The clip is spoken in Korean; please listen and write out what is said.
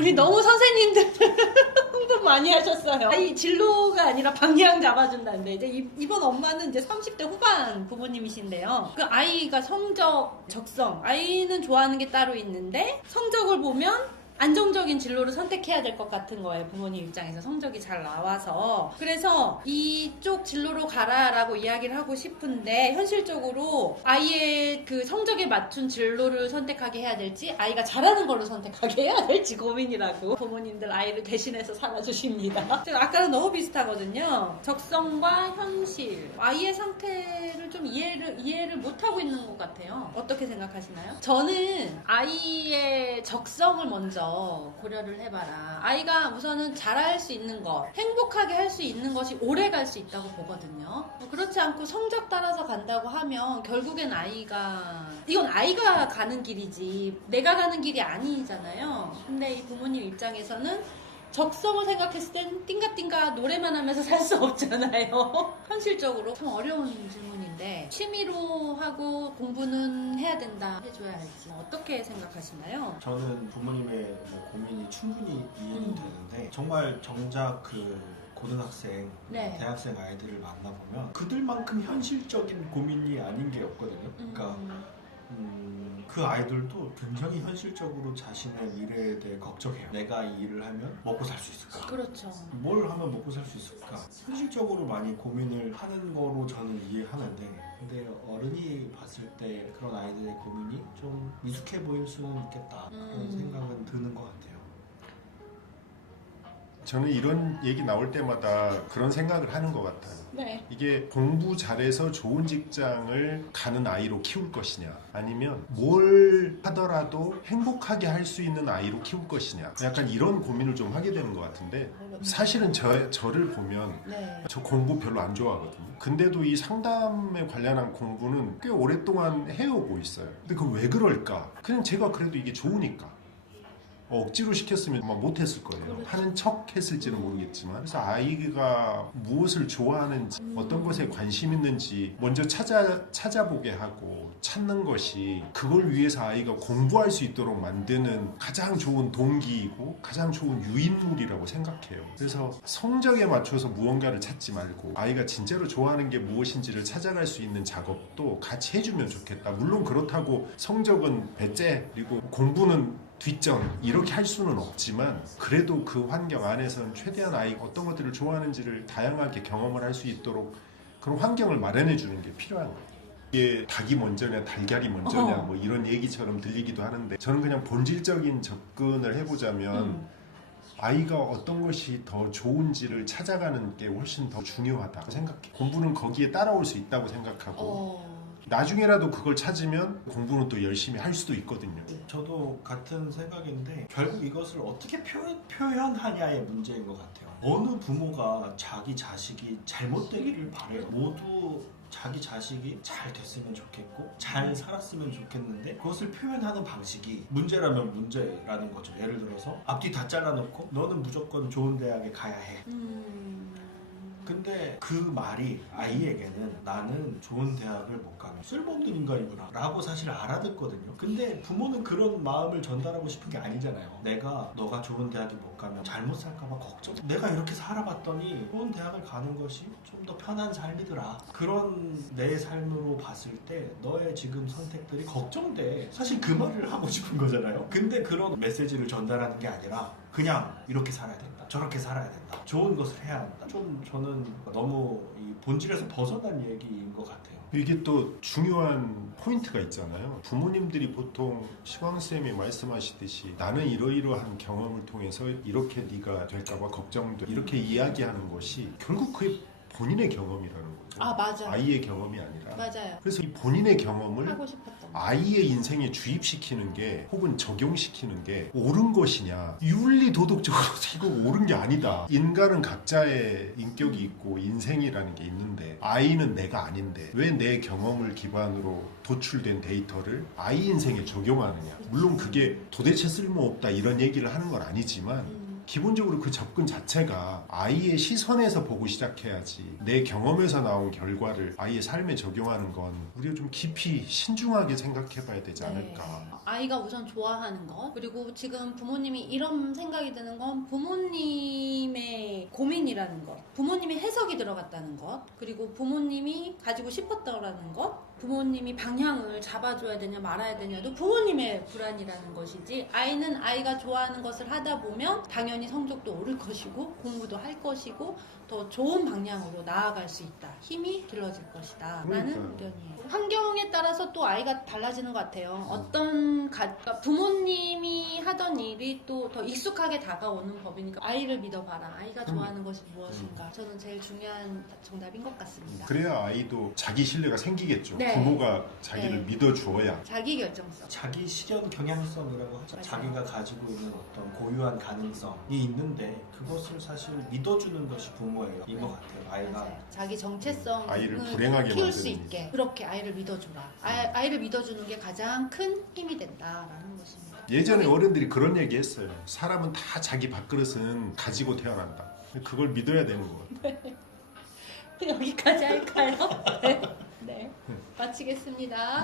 우리 너무 선생님들 흥분 많이 하셨어요. 아이 진로가 아니라 방향 잡아준다는데 이제 이번 엄마는 이제 30대 후반 부모님이신데요. 그 아이가 성적, 적성, 아이는 좋아하는 게 따로 있는데 성적을 보면 안정적인 진로를 선택해야 될 것 같은 거예요. 부모님 입장에서 성적이 잘 나와서. 그래서 이쪽 진로로 가라라고 이야기를 하고 싶은데 현실적으로 아이의 그 성적에 맞춘 진로를 선택하게 해야 될지 아이가 잘하는 걸로 선택하게 해야 될지 고민이라고 부모님들 아이를 대신해서 살아주십니다. 제가 아까랑 너무 비슷하거든요. 적성과 현실, 아이의 상태를 좀 이해를 못하고 있는 것 같아요. 어떻게 생각하시나요? 저는 아이의 적성을 먼저 고려를 해봐라. 아이가 우선은 잘할 수 있는 것, 행복하게 할 수 있는 것이 오래 갈 수 있다고 보거든요. 그렇지 않고 성적 따라서 간다고 하면 결국엔 이건 아이가 가는 길이지 내가 가는 길이 아니잖아요. 근데 이 부모님 입장에서는 적성을 생각했을 땐 띵가띵가 노래만 하면서 살 수 없잖아요. 현실적으로 참 어려운 질문인데 취미로 하고 공부는 해야 된다 해줘야 할지 어떻게 생각하시나요? 저는 부모님의 고민이 충분히 이해는 되는데 정말 정작 그 고등학생, 네. 대학생 아이들을 만나보면 그들만큼 현실적인 고민이 아닌 게 없거든요. 그러니까 그 아이들도 굉장히 현실적으로 자신의 미래에 대해 걱정해요. 내가 이 일을 하면 먹고 살 수 있을까? 그렇죠. 뭘 하면 먹고 살 수 있을까? 현실적으로 많이 고민을 하는 거로 저는 이해하는데 근데 어른이 봤을 때 그런 아이들의 고민이 좀 미숙해 보일 수는 있겠다 그런 생각은 드는 것 같아요. 저는 이런 얘기 나올 때마다 그런 생각을 하는 것 같아요. 네. 이게 공부 잘해서 좋은 직장을 가는 아이로 키울 것이냐 아니면 뭘 하더라도 행복하게 할 수 있는 아이로 키울 것이냐 약간 이런 고민을 좀 하게 되는 것 같은데 사실은 저를 보면 네. 저 공부 별로 안 좋아하거든요. 근데도 이 상담에 관련한 공부는 꽤 오랫동안 해오고 있어요. 근데 그건 왜 그럴까? 그냥 제가 그래도 이게 좋으니까. 억지로 시켰으면 아마 못했을 거예요. 그렇죠. 하는 척 했을지는 모르겠지만 그래서 아이가 무엇을 좋아하는지 어떤 것에 관심 있는지 먼저 찾아보게 하고 찾는 것이 그걸 위해서 아이가 공부할 수 있도록 만드는 가장 좋은 동기이고 가장 좋은 유인물이라고 생각해요. 그래서 성적에 맞춰서 무언가를 찾지 말고 아이가 진짜로 좋아하는 게 무엇인지를 찾아갈 수 있는 작업도 같이 해주면 좋겠다. 물론 그렇다고 성적은 배째 그리고 공부는 뒷전 이렇게 할 수는 없지만 그래도 그 환경 안에서는 최대한 아이가 어떤 것들을 좋아하는지를 다양하게 경험을 할 수 있도록 그런 환경을 마련해 주는 게 필요한 거예요. 이게 닭이 먼저냐 달걀이 먼저냐 뭐 이런 얘기처럼 들리기도 하는데 저는 그냥 본질적인 접근을 해보자면 아이가 어떤 것이 더 좋은지를 찾아가는 게 훨씬 더 중요하다고 생각해요. 공부는 거기에 따라올 수 있다고 생각하고 나중에라도 그걸 찾으면 공부는 또 열심히 할 수도 있거든요. 저도 같은 생각인데 결국 이것을 어떻게 표현하냐의 문제인 것 같아요. 어느 부모가 자기 자식이 잘못되기를 바래요. 모두 자기 자식이 잘 됐으면 좋겠고 잘 살았으면 좋겠는데 그것을 표현하는 방식이 문제라면 문제라는 거죠. 예를 들어서 앞뒤 다 잘라놓고 너는 무조건 좋은 대학에 가야 해. 근데 그 말이 아이에게는 나는 좋은 대학을 못 가면 쓸모없는 인간이구나 라고 사실 알아듣거든요. 근데 부모는 그런 마음을 전달하고 싶은 게 아니잖아요. 너가 좋은 대학에 못 가면 잘못 살까봐 걱정. 내가 이렇게 살아봤더니 좋은 대학을 가는 것이 좀 더 편한 삶이더라. 그런 내 삶으로 봤을 때 너의 지금 선택들이 걱정돼. 사실 그 말을 하고 싶은 거잖아요. 근데 그런 메시지를 전달하는 게 아니라 그냥 이렇게 살아야 된다. 저렇게 살아야 된다. 좋은 것을 해야 한다. 좀 저는 너무 이 본질에서 벗어난 얘기인 것 같아요. 이게 또 중요한 포인트가 있잖아요. 부모님들이 보통 시광쌤이 말씀하시듯이 나는 이러이러한 경험을 통해서 이렇게 네가 될까봐 걱정돼 이렇게 이야기하는 것이 결국 그게 본인의 경험이라는 거죠. 맞아. 아이의 경험이 아니라. 맞아요. 그래서 이 본인의 경험을 하고 싶었던 아이의 인생에 주입시키는 게 혹은 적용시키는 게 옳은 것이냐 윤리 도덕적으로 이거 옳은 게 아니다. 인간은 각자의 인격이 있고 인생이라는 게 있는데 아이는 내가 아닌데 왜 내 경험을 기반으로 도출된 데이터를 아이 인생에 적용하느냐. 물론 그게 도대체 쓸모없다 이런 얘기를 하는 건 아니지만 기본적으로 그 접근 자체가 아이의 시선에서 보고 시작해야지 내 경험에서 나온 결과를 아이의 삶에 적용하는 건 우리가 좀 깊이 신중하게 생각해 봐야 되지 않을까. 네. 아이가 우선 좋아하는 것, 그리고 지금 부모님이 이런 생각이 드는 건 부모님의 고민이라는 것, 부모님의 해석이 들어갔다는 것, 그리고 부모님이 가지고 싶었다라는 것, 부모님이 방향을 잡아줘야 되냐 말아야 되냐도 부모님의 불안이라는 것이지, 아이는 아이가 좋아하는 것을 하다 보면 당연히 성적도 오를 것이고 공부도 할 것이고 더 좋은 방향으로 나아갈 수 있다, 힘이 길러질 것이다 라는 그러니까요. 의견이에요. 환경에 따라서 또 아이가 달라지는 것 같아요. 어떤 그러니까 부모님이 하던 일이 또 더 익숙하게 다가오는 법이니까 아이를 믿어봐라, 아이가 좋아하는 것이 무엇인가, 저는 제일 중요한 정답인 것 같습니다. 그래야 아이도 자기 신뢰가 생기겠죠. 네. 부모가 자기를 네. 믿어주어야. 자기 결정성. 자기 실현 경향성이라고 하죠. 맞아요. 자기가 가지고 있는 어떤 고유한 가능성이 있는데 그것을 사실 믿어주는 것이 부모예요. 인 것 같아요. 아이가 맞아요. 자기 정체성을 아이를 불행하게 키울 수 만드는 있게 그렇게 아이를 믿어주라. 아이를 믿어주는 게 가장 큰 힘이 된다라는 것입니다. 예전에 어른들이 그런 얘기 했어요. 사람은 다 자기 밥그릇은 가지고 태어난다. 그걸 믿어야 되는 거예요. 여기까지 할까요? 네. 마치겠습니다.